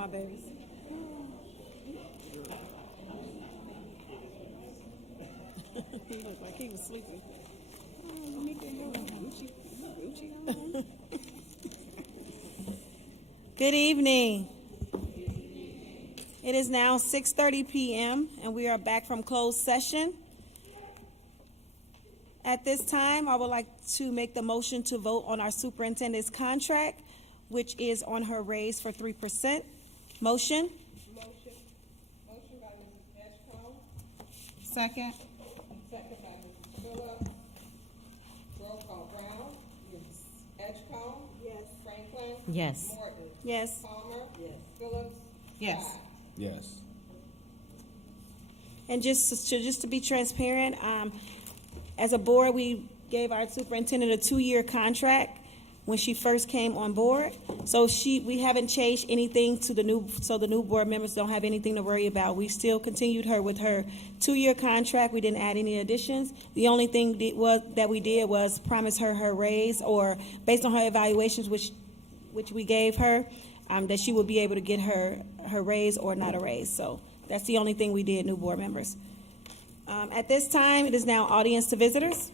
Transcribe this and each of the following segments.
my babies. He looked like he was sleeping. Good evening. It is now 6:30 p.m. and we are back from closed session. At this time, I would like to make the motion to vote on our superintendent's contract, which is on her raise for 3%. Motion? Motion by Mrs. Edgecombe. Second. Second by Mrs. Phillips. Roll call. Brown. Yes. Edgecombe. Yes. Franklin. Yes. Morton. Yes. Palmer. Yes. Phillips. Yes. Scott. Yes. And just to be transparent, as a board, we gave our superintendent a 2-year contract when she first came on board. So we haven't changed anything to the new board members don't have anything to worry about. We still continued her with her 2-year contract. We didn't add any additions. The only thing that we did was promise her raise, or based on her evaluations, which we gave her, that she would be able to get her raise or not a raise. So that's the only thing we did, new board members. At this time, it is now audience to visitors.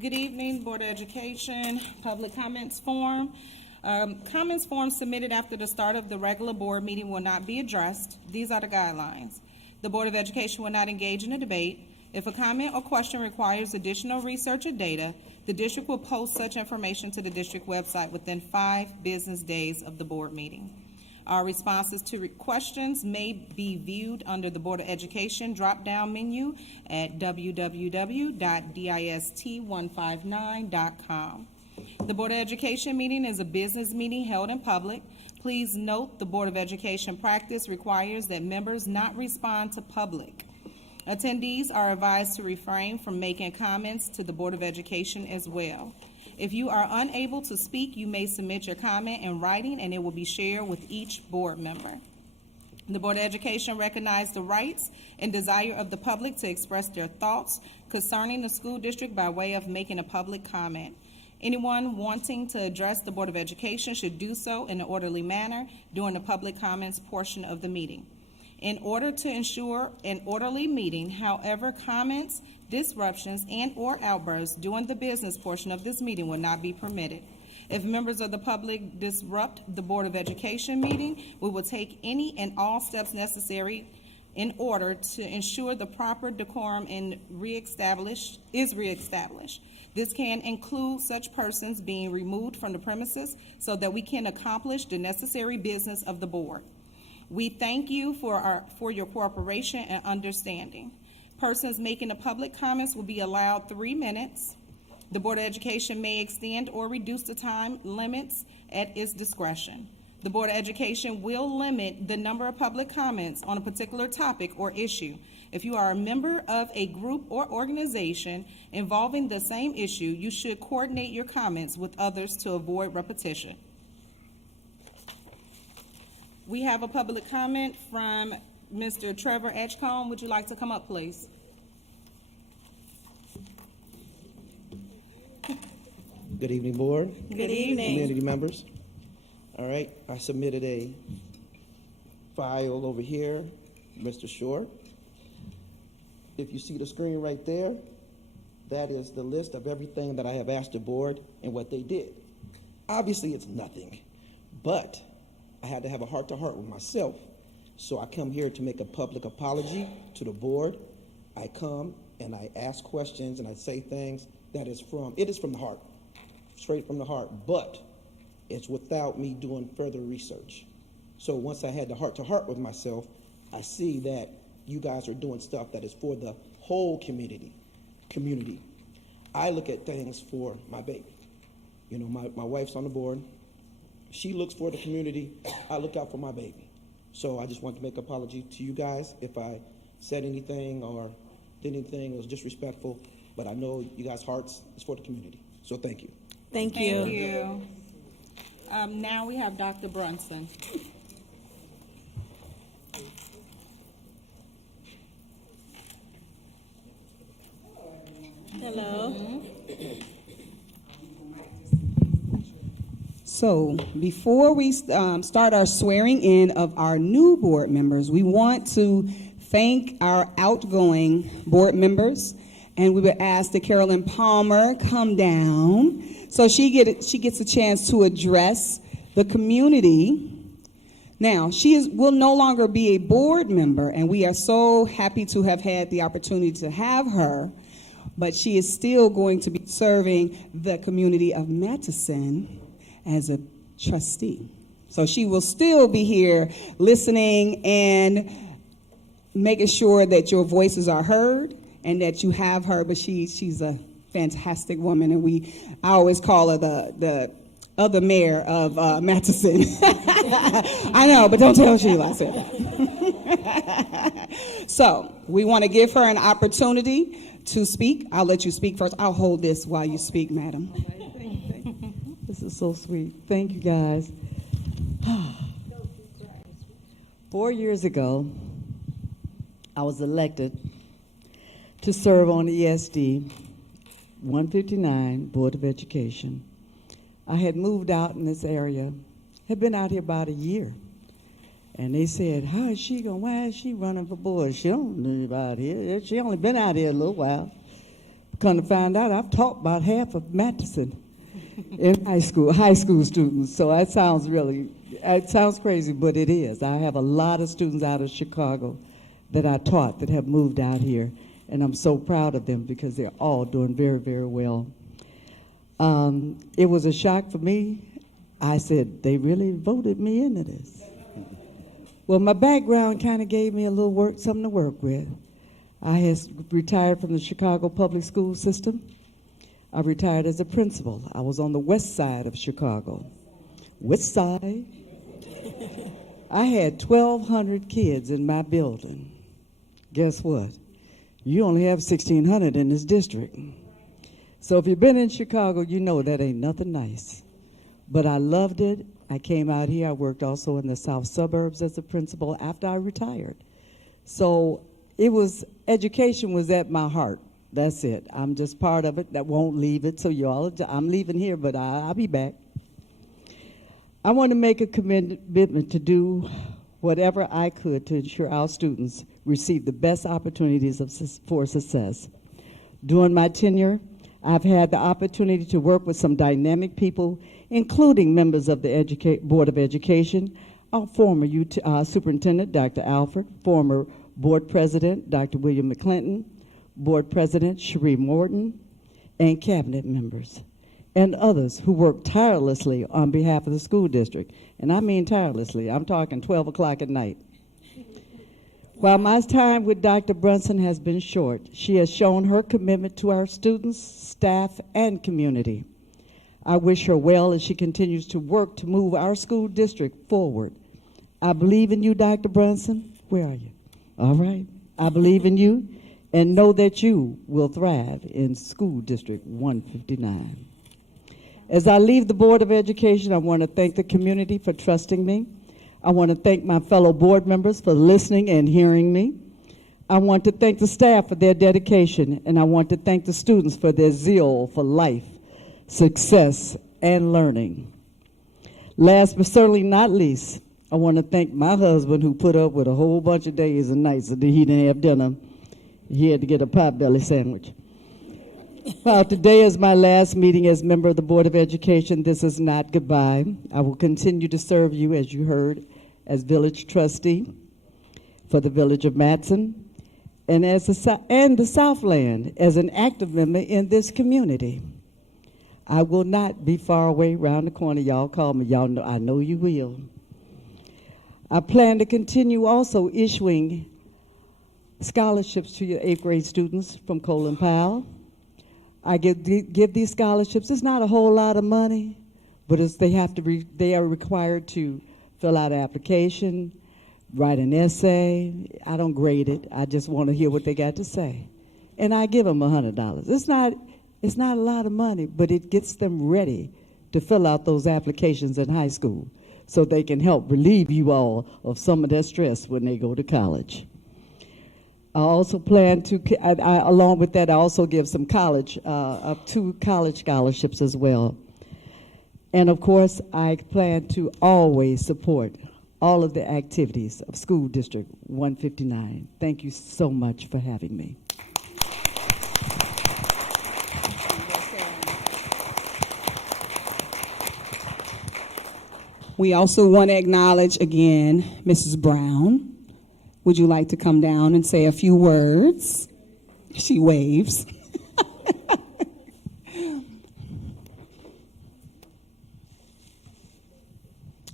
Good evening, Board of Education, public comments form. Comments form submitted after the start of the regular board meeting will not be addressed. These are the guidelines. The Board of Education will not engage in a debate. If a comment or question requires additional research or data, the district will post such information to the district website within 5 business days of the board meeting. Our responses to questions may be viewed under the Board of Education drop-down menu at www.dist159.com. The Board of Education meeting is a business meeting held in public. Please note the Board of Education practice requires that members not respond to public. Attendees are advised to refrain from making comments to the Board of Education as well. If you are unable to speak, you may submit your comment in writing and it will be shared with each board member. The Board of Education recognizes the rights and desire of the public to express their thoughts concerning the school district by way of making a public comment. Anyone wanting to address the Board of Education should do so in an orderly manner during the public comments portion of the meeting. In order to ensure an orderly meeting, however, comments, disruptions, and/or outbursts during the business portion of this meeting will not be permitted. If members of the public disrupt the Board of Education meeting, we will take any and all steps necessary in order to ensure the proper decorum is reestablished. This can include such persons being removed from the premises so that we can accomplish the necessary business of the board. We thank you for your cooperation and understanding. Persons making the public comments will be allowed 3 minutes. The Board of Education may extend or reduce the time limits at its discretion. The Board of Education will limit the number of public comments on a particular topic or issue. If you are a member of a group or organization involving the same issue, you should coordinate your comments with others to avoid repetition. We have a public comment from Mr. Trevor Edgecombe. Would you like to come up, please? Good evening, board. Good evening. Community members. All right, I submitted a file over here, Mr. Short. If you see the screen right there, that is the list of everything that I have asked the board and what they did. Obviously, it's nothing, but I had to have a heart-to-heart with myself. So I come here to make a public apology to the board. I come and I ask questions and I say things it is from the heart, straight from the heart, but it's without me doing further research. So once I had the heart-to-heart with myself, I see that you guys are doing stuff that is for the whole community. I look at things for my baby. You know, my wife's on the board. She looks for the community. I look out for my baby. So I just want to make an apology to you guys if I said anything or did anything that was disrespectful, but I know you guys' hearts is for the community. So thank you. Thank you. Thank you. Now we have Dr. Brunson. Hello. So before we start our swearing in of our new board members, we want to thank our outgoing board members, and we would ask that Carolyn Palmer come down so she gets a chance to address the community. Now, will no longer be a board member, and we are so happy to have had the opportunity to have her, but she is still going to be serving the community of Madison as a trustee. So she will still be here listening and making sure that your voices are heard and that you have her, but she's a fantastic woman, and I always call her the other mayor of Madison. I know, but don't tell Sheila I said that. So we want to give her an opportunity to speak. I'll let you speak first. I'll hold this while you speak, madam. This is so sweet. Thank you, guys. 4 years ago, I was elected to serve on the ESD 159 Board of Education. I had moved out in this area, had been out here about a year. And they said, why is she running for board? She don't live out here. She only been out here a little while. Come to find out, I've taught about half of Madison in high school students. So it sounds crazy, but it is. I have a lot of students out of Chicago that I taught that have moved out here. And I'm so proud of them because they're all doing very, very well. It was a shock for me. I said, they really voted me into this. Well, my background kind of gave me a little something to work with. I had retired from the Chicago public school system. I retired as a principal. I was on the west side of Chicago. West side? I had 1,200 kids in my building. Guess what? You only have 1,600 in this district. So if you've been in Chicago, you know that ain't nothing nice. But I loved it. I came out here. I worked also in the south suburbs as a principal after I retired. So education was at my heart. That's it. I'm just part of it. That won't leave it. So I'm leaving here, but I'll be back. I want to make a commitment to do whatever I could to ensure our students receive the best opportunities for success. During my tenure, I've had the opportunity to work with some dynamic people, including members of the Board of Education, our former Superintendent, Dr. Alford, former Board President, Dr. William McClinton, Board President, Cherie Morton, and cabinet members, and others who work tirelessly on behalf of the school district. And I mean tirelessly. I'm talking 12 o'clock at night. While my time with Dr. Brunson has been short, she has shown her commitment to our students, staff, and community. I wish her well as she continues to work to move our school district forward. I believe in you, Dr. Brunson. Where are you? All right. I believe in you and know that you will thrive in School District 159. As I leave the Board of Education, I want to thank the community for trusting me. I want to thank my fellow board members for listening and hearing me. I want to thank the staff for their dedication, and I want to thank the students for their zeal for life, success, and learning. Last but certainly not least, I want to thank my husband who put up with a whole bunch of days and nights that he didn't have dinner. He had to get a potbelly sandwich. Well, today is my last meeting as member of the Board of Education. This is not goodbye. I will continue to serve you, as you heard, as village trustee for the village of Madison and the Southland as an active member in this community. I will not be far away around the corner. Y'all call me. Y'all know, I know you will. I plan to continue also issuing scholarships to your 8th grade students from Colin Powell. I give these scholarships. It's not a whole lot of money, but they are required to fill out an application, write an essay. I don't grade it. I just want to hear what they got to say. And I give them $100. It's not a lot of money, but it gets them ready to fill out those applications in high school so they can help relieve you all of some of their stress when they go to college. I also plan to, along with that, I also give some 2 college scholarships as well. And of course, I plan to always support all of the activities of School District 159. Thank you so much for having me. We also want to acknowledge again Mrs. Brown. Would you like to come down and say a few words? She waves.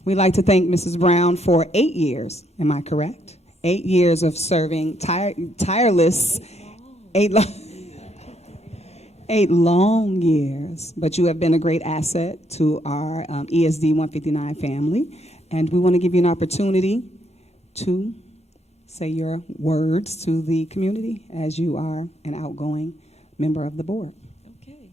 We'd like to thank Mrs. Brown for 8 years, am I correct? 8 years of serving tireless, 8 long years. But you have been a great asset to our ESD 159 family, and we want to give you an opportunity to say your words to the community as you are an outgoing member of the board. Okay.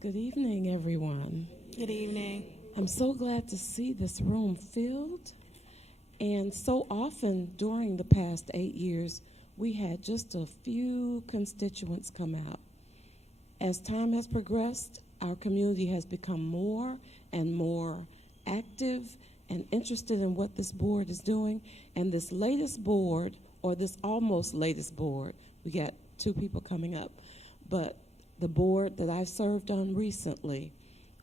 Good evening, everyone. Good evening. I'm so glad to see this room filled. And so often during the past 8 years, we had just a few constituents come out. As time has progressed, our community has become more and more active and interested in what this board is doing. And this latest board, or this almost latest board, we got 2 people coming up, but the board that I've served on recently,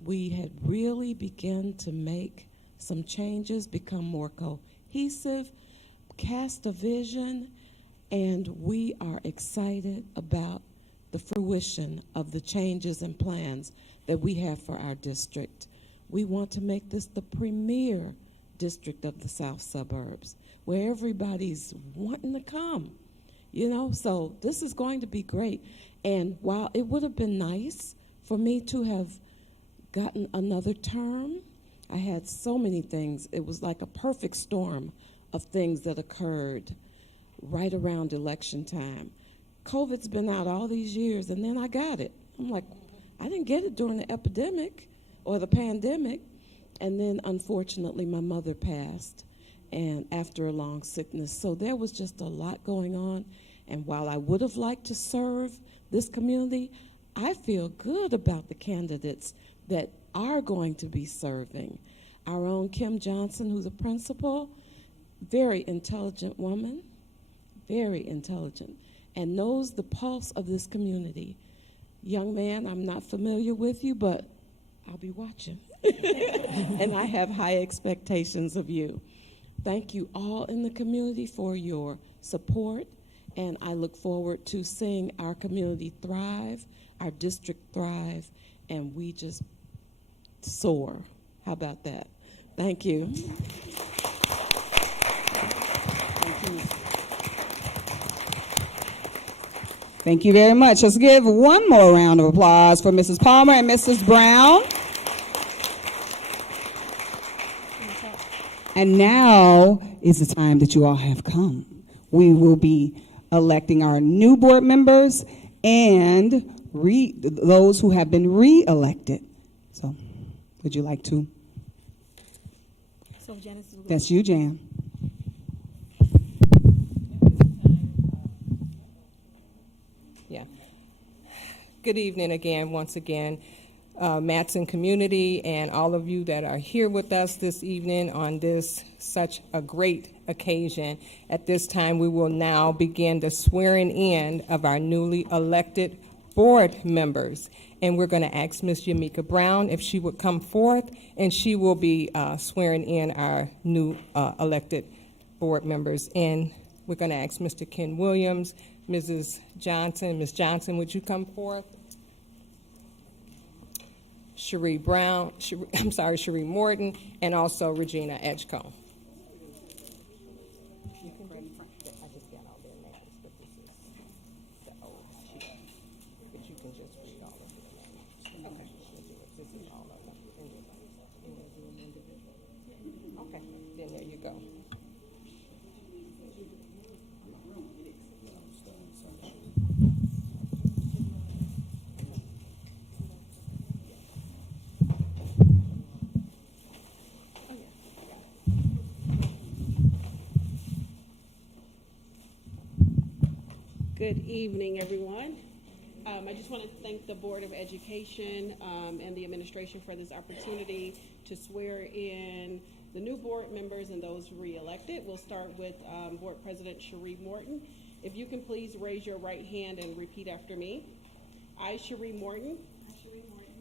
we had really begun to make some changes, become more cohesive, cast a vision, and we are excited about the fruition of the changes and plans that we have for our district. We want to make this the premier district of the South Suburbs, where everybody's wanting to come, you know, so this is going to be great. And while it would have been nice for me to have gotten another term, I had so many things. It was like a perfect storm of things that occurred right around election time. COVID's been out all these years, and then I got it. I'm like, I didn't get it during the epidemic or the pandemic. And then, unfortunately, my mother passed, and after a long sickness. So there was just a lot going on. And while I would have liked to serve this community, I feel good about the candidates that are going to be serving. Our own Kim Johnson, who's a principal, very intelligent woman, very intelligent, and knows the pulse of this community. Young man, I'm not familiar with you, but I'll be watching. And I have high expectations of you. Thank you all in the community for your support, and I look forward to seeing our community thrive, our district thrive, and we just soar. How about that? Thank you. Thank you very much. Let's give one more round of applause for Mrs. Palmer and Mrs. Brown. And now is the time that you all have come. We will be electing our new board members and those who have been re-elected. So, would you like to? So Janice will go. That's you, Jan. Yeah. Good evening again, once again, Matson community and all of you that are here with us this evening on this such a great occasion. At this time, we will now begin the swearing in of our newly elected board members. And we're going to ask Ms. Yamika Brown if she would come forth, and she will be swearing in our new elected board members. And we're going to ask Mr. Ken Williams, Mrs. Johnson. Ms. Johnson, would you come forth? Cherie Morton, and also Regina Edgecombe. I just got all their names, but this is the old sheet. But you can just read all of their names. Okay. This is all of them. Okay, then there you go. Good evening, everyone. I just want to thank the Board of Education and the administration for this opportunity to swear in the new board members and those re-elected. We'll start with Board President Cherie Morton. If you can please raise your right hand and repeat after me. I, Cherie Morton,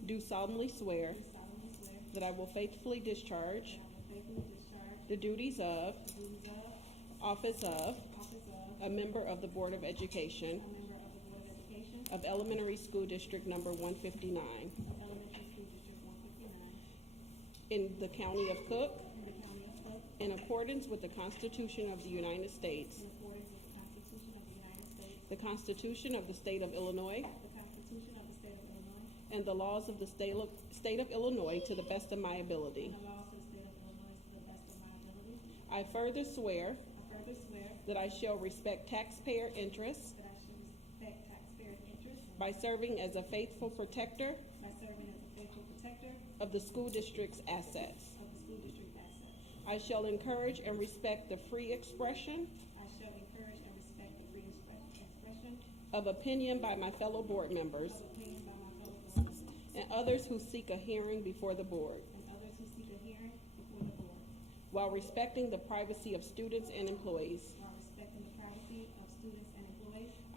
do solemnly swear that I will faithfully discharge the duties of office of a member of the Board of Education of Elementary School District Number 159 in the County of Cook, in accordance with the Constitution of the United States, the Constitution of the State of Illinois, and the laws of the State of Illinois to the best of my ability. I further swear that I shall respect taxpayer interests by serving as a faithful protector of the school district's assets. I shall encourage and respect the free expression of opinion by my fellow board members and others who seek a hearing before the board, while respecting the privacy of students and employees.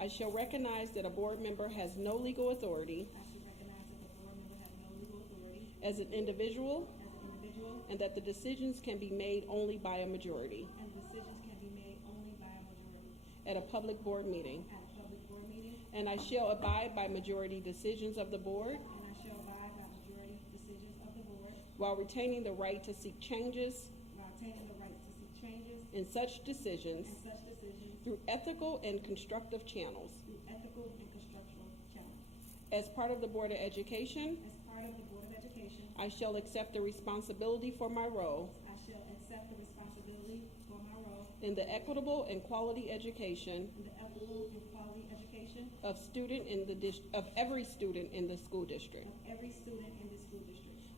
I shall recognize that a board member has no legal authority as an individual, and that the decisions can be made only by a majority at a public board meeting. And I shall abide by majority decisions of the board while retaining the right to seek changes in such decisions through ethical and constructive channels. As part of the Board of Education, I shall accept the responsibility for my role in the equitable and quality education of every student in the school district.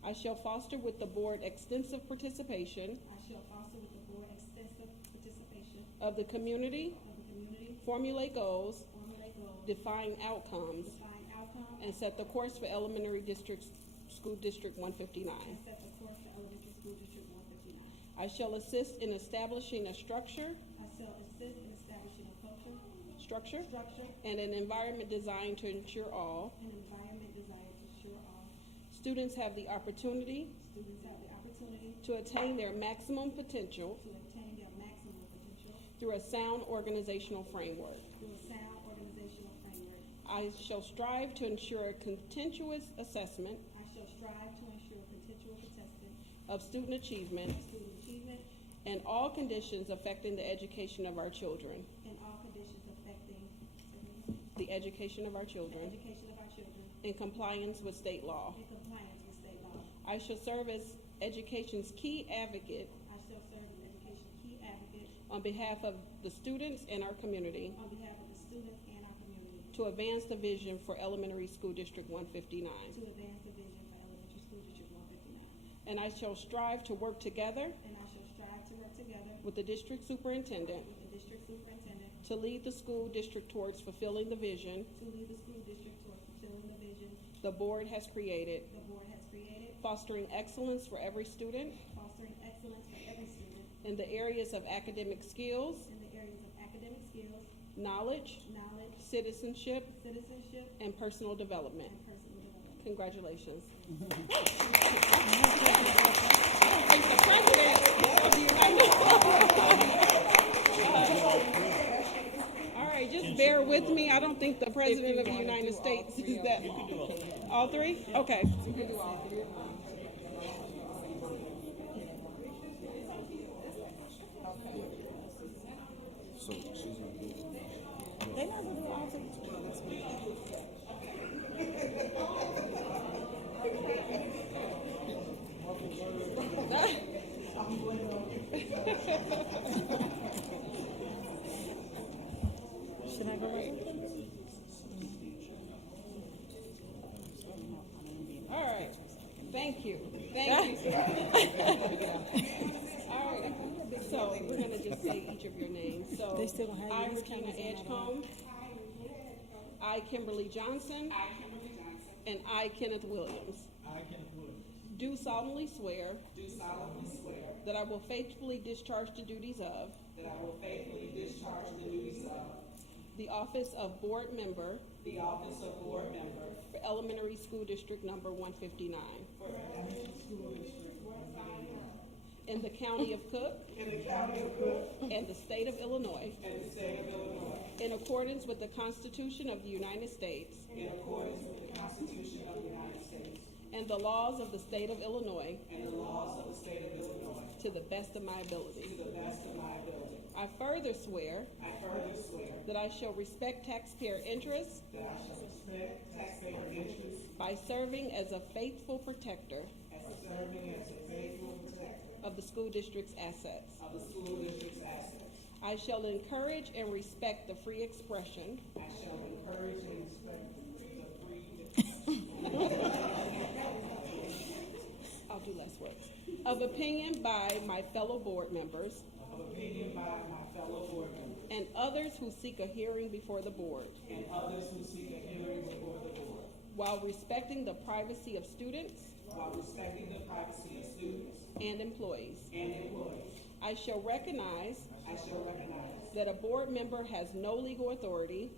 I shall foster with the board extensive participation of the community, formulate goals, define outcomes, and set the course for elementary school district 159. I shall assist in establishing a structure and an environment designed to ensure all students have the opportunity to attain their maximum potential through a sound organizational framework. I shall strive to ensure a continuous assessment of student achievement and all conditions affecting the education of our children. In compliance with state law. I shall serve as education's key advocate on behalf of the students and our community to advance the vision for Elementary School District 159. And I shall strive to work together with the district superintendent to lead the school district towards fulfilling the vision the board has created, fostering excellence for every student in the areas of academic skills, knowledge, citizenship, and personal development. Congratulations. All right, just bear with me. I don't think the President of the United States is that long. All three? Okay. They're not gonna do all three. Should I go right? All right. Thank you. Thank you. All right. So we're going to just say each of your names. So They still don't have I, these Regina cameras on that Edgecombe, I, Kimberly Johnson. And I, Kenneth Williams. Do solemnly swear. That I will faithfully discharge the duties of. The office of board member. For Elementary School District Number 159. In the County of Cook. And the State of Illinois. In accordance with the Constitution of the United States. And the laws of the State of Illinois. To the best of my ability. I further swear. That I shall respect taxpayer interests. By serving as a faithful protector. Of the school district's assets. I shall encourage and respect the free expression. I'll do less work. Of opinion by my fellow board members. And others who seek a hearing before the board. While respecting the privacy of students. And employees. I shall recognize. That a board member has no legal authority.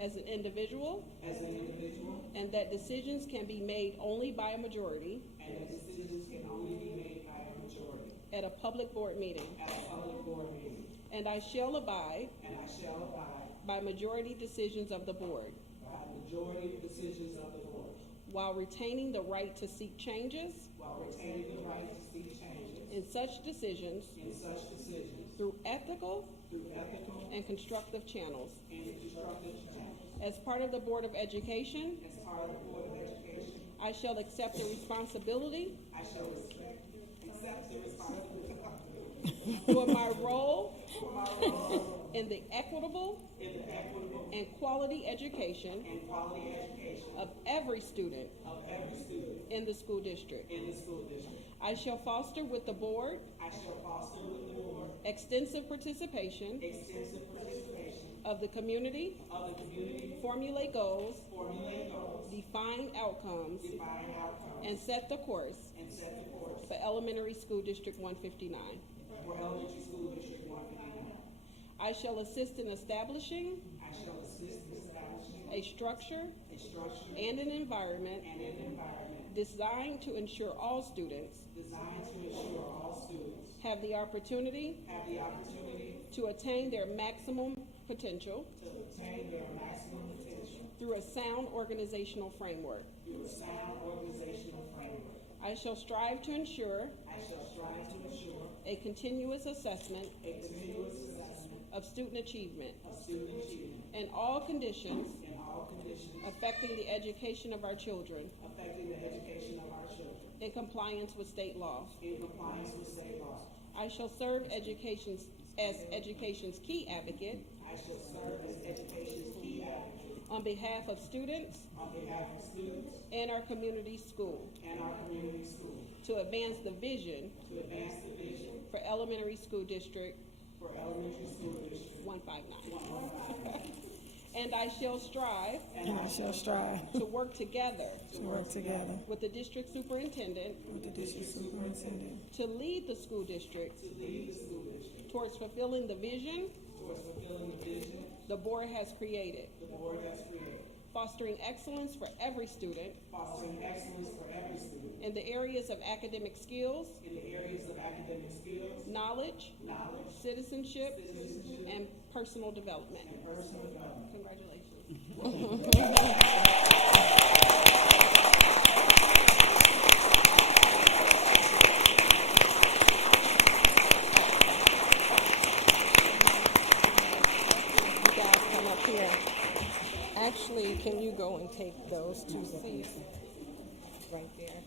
As an individual. And that decisions can be made only by a majority. At a public board meeting. And I shall abide. By majority decisions of the board. While retaining the right to seek changes. In such decisions. Through ethical. And constructive channels. As part of the Board of Education. I shall accept the responsibility. For my role. In the equitable. And quality education. Of every student. In the school district. I shall foster with the board. Extensive participation. Of the community. Formulate goals. Define outcomes. And set the course. For Elementary School District 159. I shall assist in establishing. A structure. And an environment. Designed to ensure all students. Have the opportunity. To attain their maximum potential. Through a sound organizational framework. I shall strive to ensure. A continuous assessment. Of student achievement. In all conditions. Affecting the education of our children. In compliance with state law. I shall serve as education's key advocate. On behalf of students. And our community school. To advance the vision. For Elementary School District. 159. And I shall strive. To work together. With the district superintendent. To lead the school district. Towards fulfilling the vision. The board has created. Fostering excellence for every student. In the areas of academic skills. Knowledge. Citizenship. And personal development. Congratulations. You guys come up here. Actually, can you go and take those two seats right there?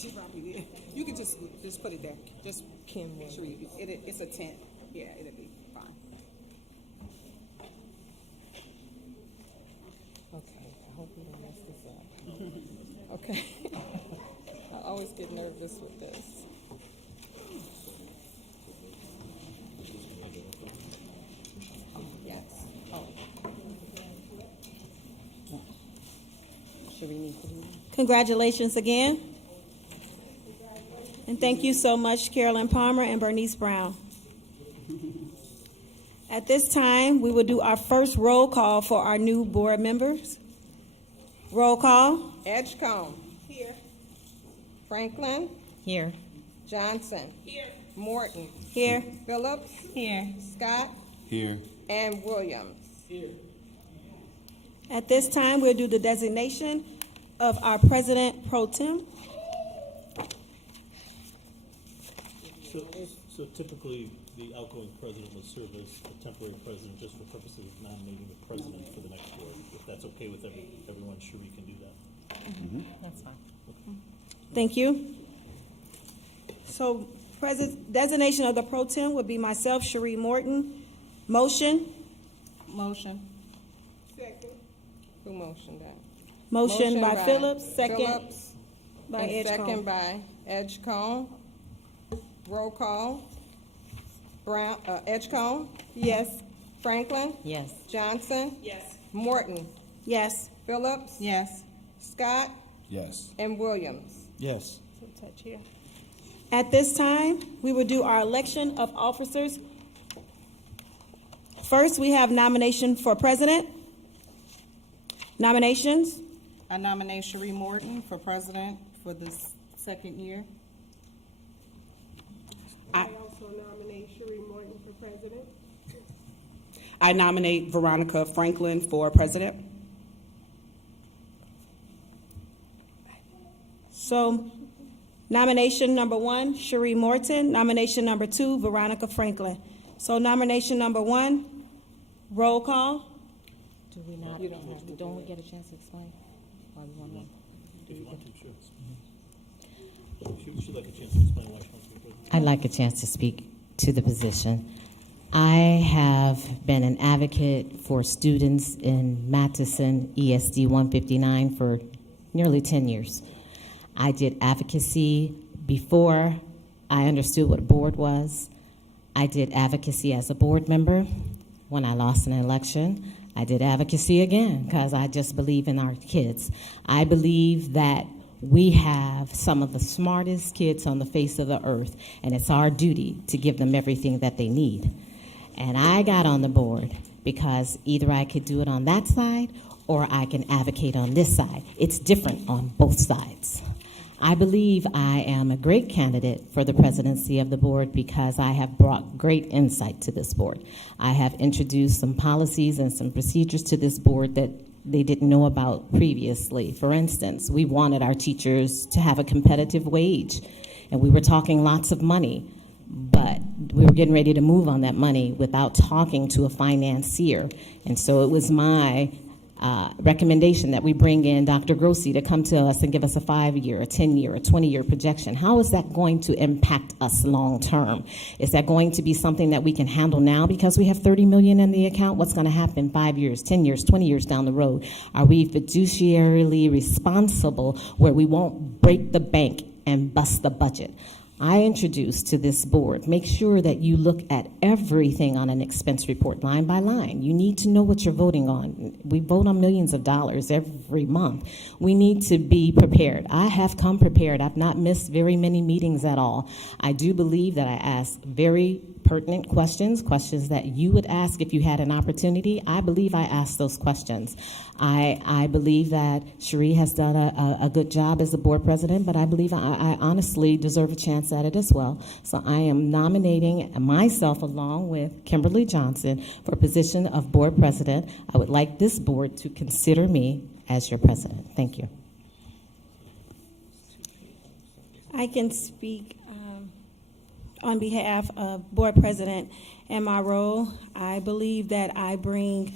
She probably did. You can just put it there. Just Kim will. it's a tent. Yeah, it'll be fine. Okay, I hope we don't mess this up. Okay. I always get nervous with this. Yes. Oh. Should we need to do that? Congratulations again. And thank you so much, Carolyn Palmer and Bernice Brown. At this time, we will do our first roll call for our new board members. Roll call. Edgecombe. Here. Franklin. Here. Johnson. Here. Morton. Here. Phillips. Here. Scott. Here. And Williams. At this time, we'll do the designation of our president pro tem. So typically, the outgoing president will serve as a temporary president just for purposes of nominating the president for the next board. If that's okay with everyone, Cherie can do that. That's fine. Thank you. So, designation of the pro tem would be myself, Cherie Morton. Motion. Motion. Who motioned that? Motion by Phillips, second Phillips, by and second Edgecombe. by Edgecombe. Roll call. Brown, Edgecombe. Yes. Franklin. Yes. Johnson. Yes. Morton. Yes. Phillips. Yes. Scott. Yes. And Williams. Yes. At this time, we will do our election of officers. First, we have nomination for president. Nominations. I nominate Cherie Morton for president for this second year. I also nominate Cherie Morton for president. I nominate Veronica Franklin for president. So, nomination number one, Cherie Morton. Nomination number two, Veronica Franklin. So, nomination number one, roll call. Do we not, don't we get a chance to explain? Why we want to? If you want to, sure. She'd like a chance to explain why she wants to be president. I'd like a chance to speak to the position. I have been an advocate for students in Matheson ESD 159 for nearly 10 years. I did advocacy before I understood what a board was. I did advocacy as a board member when I lost an election. I did advocacy again because I just believe in our kids. I believe that we have some of the smartest kids on the face of the earth, and it's our duty to give them everything that they need. And I got on the board because either I could do it on that side or I can advocate on this side. It's different on both sides. I believe I am a great candidate for the presidency of the board because I have brought great insight to this board. I have introduced some policies and some procedures to this board that they didn't know about previously. For instance, we wanted our teachers to have a competitive wage, and we were talking lots of money, but we were getting ready to move on that money without talking to a financier. And so it was my recommendation that we bring in Dr. Grossi to come to us and give us a 5-year, a 10-year, a 20-year projection. How is that going to impact us long term? Is that going to be something that we can handle now because we have $30 million in the account? What's going to happen 5 years, 10 years, 20 years down the road? Are we fiduciarily responsible where we won't break the bank and bust the budget? I introduced to this board, make sure that you look at everything on an expense report line by line. You need to know what you're voting on. We vote on millions of dollars every month. We need to be prepared. I have come prepared. I've not missed very many meetings at all. I do believe that I ask very pertinent questions, questions that you would ask if you had an opportunity. I believe I asked those questions. I believe that Cherie has done a good job as the board president, but I believe I honestly deserve a chance at it as well. So I am nominating myself along with Kimberly Johnson for position of board president. I would like this board to consider me as your president. Thank you. I can speak on behalf of board president and my role. I believe that I bring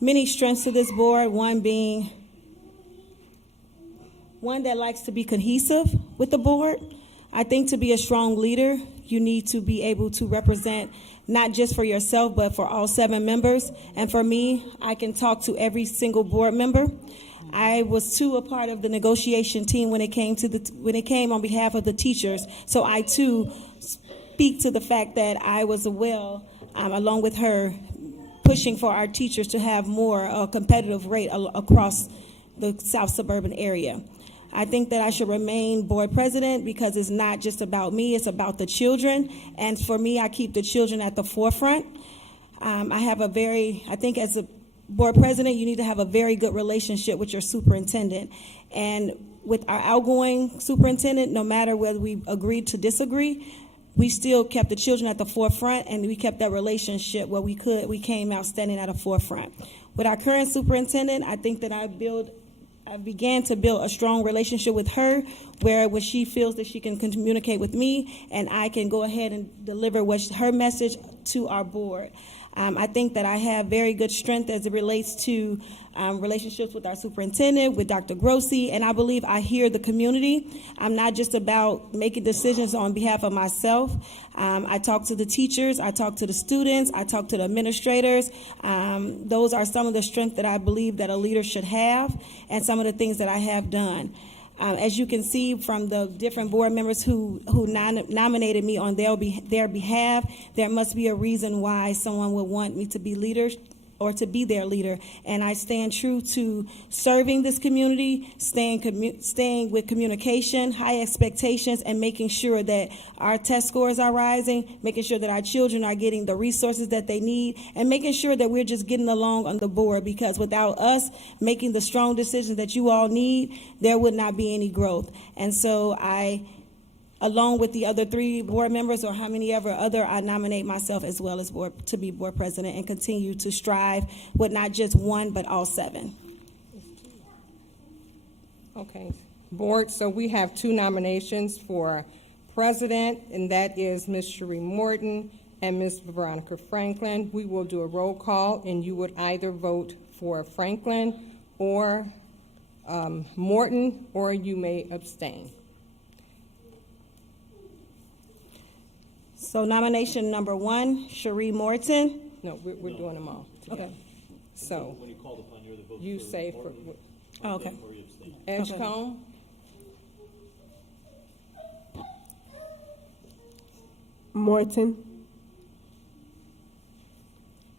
many strengths to this board, one being one that likes to be cohesive with the board. I think to be a strong leader, you need to be able to represent not just for yourself, but for all 7 members. And for me, I can talk to every single board member. I was too a part of the negotiation team when it came on behalf of the teachers. So I too speak to the fact that I was along with her, pushing for our teachers to have more competitive rate across the South Suburban area. I think that I should remain board president because it's not just about me, it's about the children. And for me, I keep the children at the forefront. I think as a board president, you need to have a very good relationship with your superintendent. And with our outgoing superintendent, no matter whether we agreed to disagree, we still kept the children at the forefront, and we kept that relationship where we came out standing at the forefront. With our current superintendent, I think that I began to build a strong relationship with her, where when she feels that she can communicate with me, and I can go ahead and deliver her message to our board. I think that I have very good strength as it relates to relationships with our superintendent, with Dr. Grossi, and I believe I hear the community. I'm not just about making decisions on behalf of myself. I talk to the teachers, I talk to the students, I talk to the administrators. Those are some of the strengths that I believe that a leader should have, and some of the things that I have done. As you can see from the different board members who nominated me on their behalf, there must be a reason why someone would want me to be leader or to be their leader. And I stand true to serving this community, staying with communication, high expectations, and making sure that our test scores are rising, making sure that our children are getting the resources that they need, and making sure that we're just getting along on the board, because without us making the strong decisions that you all need, there would not be any growth. And so along with the other 3 board members, or how many ever other, I nominate myself as well as to be board president, and continue to strive with not just 1, but all 7. Okay, board, so we have 2 nominations for president, and that is Ms. Cherie Morton and Ms. Veronica Franklin. We will do a roll call, and you would either vote for Franklin or Morton, or you may abstain. So nomination number 1, Cherie Morton. No, we're doing them all together. Okay. So When you called upon your other vote you for say for Morton, Oh, okay. or you abstain. Edgecombe, Morton,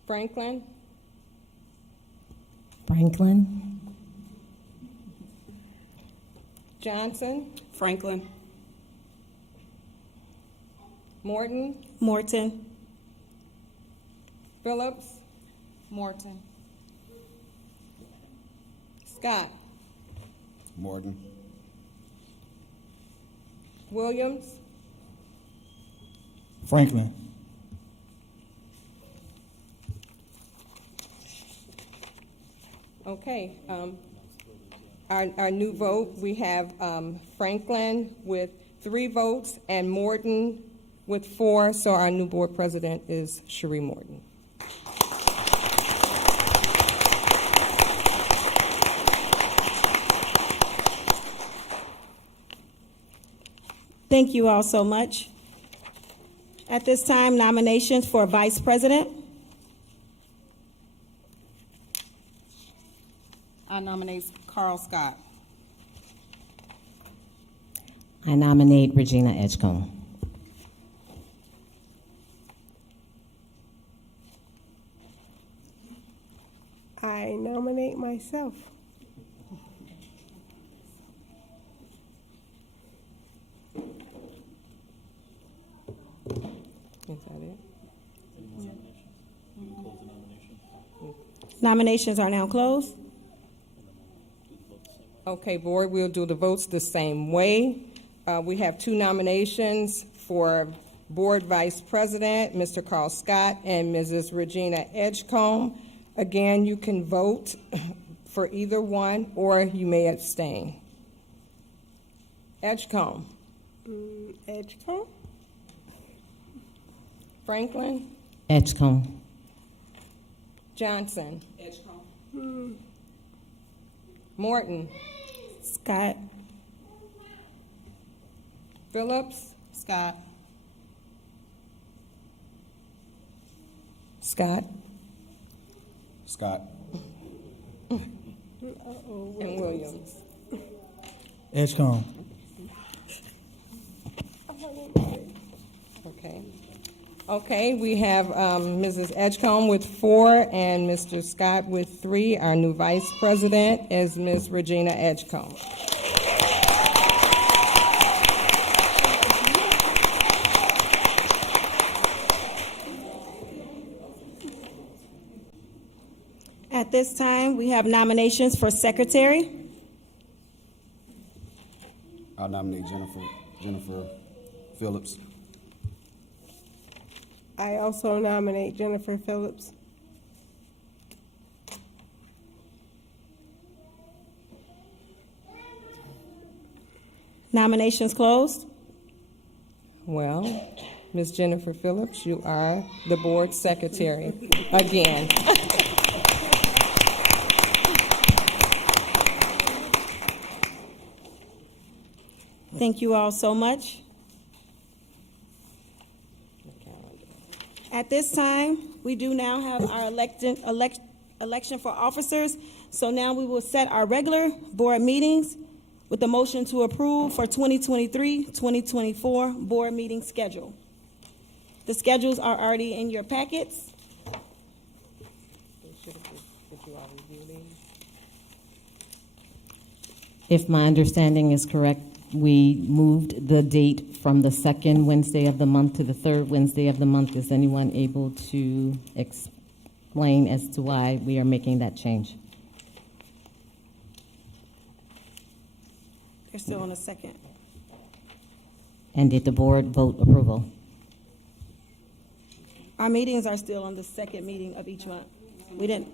Franklin, Franklin, Johnson, Franklin, Morton, Morton. Phillips, Morton. Scott, Morton. Williams, Franklin. okay. Our new vote, we have Franklin with 3 votes and Morton with 4, so our new board president is Cherie Morton. Thank you all so much. At this time, nominations for vice president. I nominate Carl Scott. I nominate Regina Edgecombe. I nominate myself. Is that it? Close the nomination. Nominations are now closed. Okay, board, we'll do the votes the same way. We have 2 nominations for board vice president, Mr. Carl Scott and Mrs. Regina Edgecombe. Again, you can vote for either one, or you may abstain. Edgecombe, Edgecombe, Franklin, Edgecombe, Johnson, Edgecombe. Morton, Scott. Phillips? Scott. Scott? Scott. And Williams. Edgecombe. Okay. Okay, we have Mrs. Edgecombe with 4 and Mr. Scott with 3. Our new vice president is Ms. Regina Edgecombe. At this time, we have nominations for secretary. I'll nominate Jennifer Phillips. I also nominate Jennifer Phillips. Nominations closed. Well, Ms. Jennifer Phillips, you are the board secretary again. Thank you all so much. At this time, we do now have our election for officers. So now we will set our regular board meetings with a motion to approve for 2023-2024 board meeting schedule. The schedules are already in your packets. If my understanding is correct, we moved the date from the second Wednesday of the month to the third Wednesday of the month. Is anyone able to explain as to why we are making that change? They're still on a second. And did the board vote approval? Our meetings are still on the second meeting of each month. We didn't,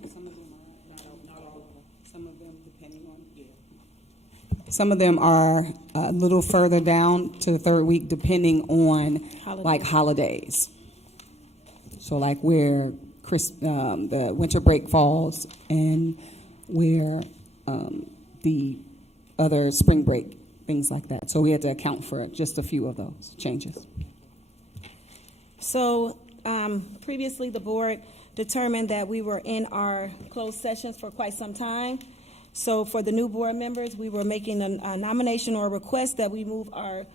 Some of them are a little further down to the third week, depending on like holidays. So like where the winter break falls and where the other spring break, things like that. So we had to account for just a few of those changes. So previously, the board determined that we were in our closed sessions for quite some time. So for the new board members, we were making a nomination or a request that we move our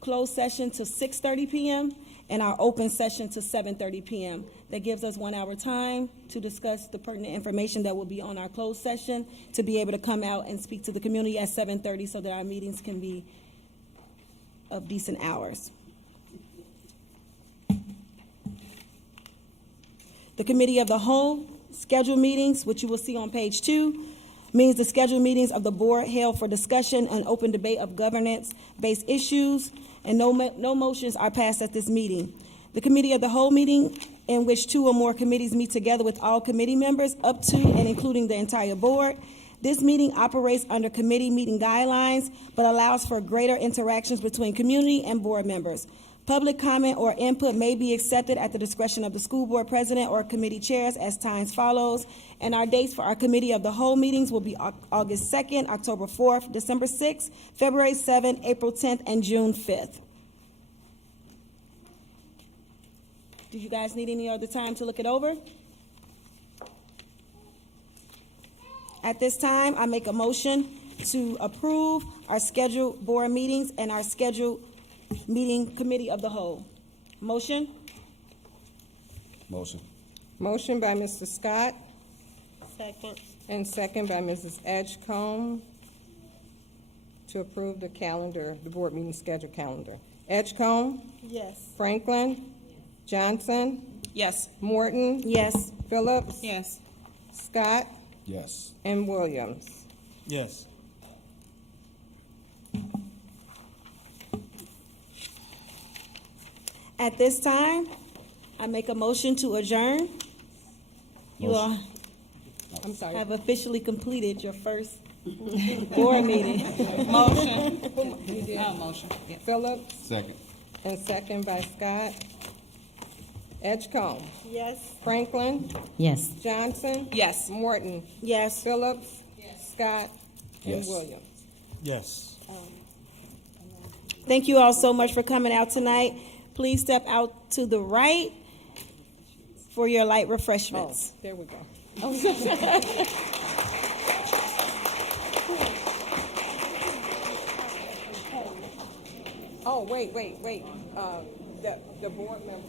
closed session to 6:30 p.m. and our open session to 7:30 p.m. That gives us 1 hour time to discuss the pertinent information that will be on our closed session, to be able to come out and speak to the community at 7:30 so that our meetings can be of decent hours. The Committee of the Whole scheduled meetings, which you will see on page 2, means the scheduled meetings of the board held for discussion and open debate of governance-based issues, and no motions are passed at this meeting. The Committee of the Whole meeting, in which 2 or more committees meet together with all committee members up to and including the entire board. This meeting operates under committee meeting guidelines, but allows for greater interactions between community and board members. Public comment or input may be accepted at the discretion of the school board president or committee chairs as times follows. And our dates for our Committee of the Whole meetings will be August 2nd, October 4th, December 6th, February 7th, April 10th, and June 5th. Do you guys need any other time to look it over? At this time, I make a motion to approve our scheduled board meetings and our scheduled meeting Committee of the Whole. Motion? Motion. Motion by Mr. Scott Second. and second by Mrs. Edgecombe to approve the calendar, the board meeting schedule calendar. Edgecombe? Yes. Franklin? Johnson? Yes. Morton? Yes. Phillips? Yes. Scott? Yes. And Williams. Yes. At this time, I make a motion to adjourn. You all I'm sorry. have officially completed your first board meeting. Motion. Motion. Yeah. Phillips Second. and second by Scott. Edgecombe? Yes. Franklin? Yes. Johnson? Yes. Morton? Yes. Phillips? Scott? And Yes. Williams. Yes. Thank you all so much for coming out tonight. Please step out to the right for your light refreshments. There we go. Oh, wait. The board member.